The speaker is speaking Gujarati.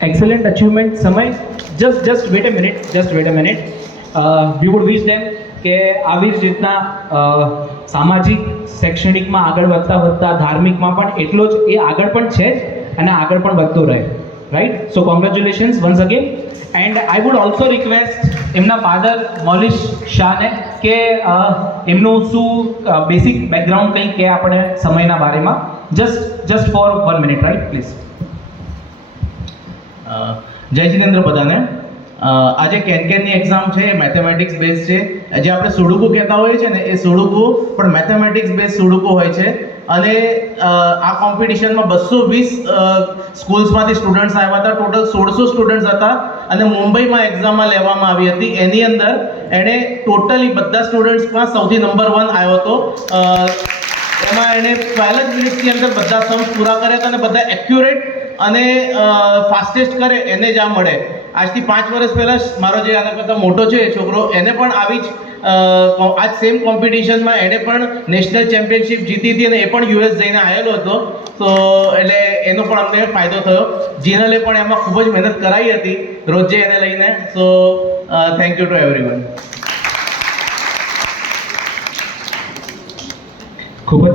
excellent achievement. Samay, just wait a minute. We would wish them કે આવી જ રીતના સામાજિક શૈક્ષણિકમાં આગળ વધતા ધાર્મિકમાં પણ એટલો જ એ આગળ પણ છે જ અને આગળ પણ વધતો રહે, right? So congratulations once again. And I would also request એમના ફાધર મોલિશ શાહને કે એમનું શું બેસિક બેકગ્રાઉન્ડ કંઈ કે આપણે સમયના બારેમાં, just for 1 minute, right? Please. જય જિનેન્દ્ર બધાને. આજે કેનકેનની એક્ઝામ છે, મેથેમેટિક્સ બેઝ છે. જે આપણે સુડુકુ કહેતા હોઈએ છીએ ને, એ સુડુકુ પણ મેથેમેટિક્સ બેઝ સુડુકુ હોય છે. અને આ કોમ્પિટિશનમાં 220 સ્કૂલ્સમાંથી સ્ટુડન્ટ્સ આવ્યા હતા. ટોટલ 1600 સ્ટુડન્ટ્સ હતા અને મુંબઈમાં એક્ઝામમાં લેવામાં આવી હતી. એની અંદર એણે ટોટલી બધા સ્ટુડન્ટ્સમાં સૌથી નંબર 1 આવ્યો હતો. એમાં એણે 12 જ મિનિટની અંદર બધા સમ્સ પૂરા કર્યા હતા અને બધા એક્યુરેટ અને ફાસ્ટેસ્ટ કરે એને જ આ મળે. આજથી 5 વર્ષ પહેલાં મારો જે આના કરતાં મોટો છે છોકરો, એને પણ આવી જ આ સેમ કોમ્પિટિશનમાં એણે પણ નેશનલ ચેમ્પિયનશિપ જીતી હતી અને એ પણ યુએસ જઈને આવેલો હતો. તો એટલે એનો પણ અમને ફાયદો થયો. જીનલે પણ એમાં ખૂબ જ મહેનત કરાવી હતી રોજે એને લઈને. So thank you to everyone. ખૂબ જ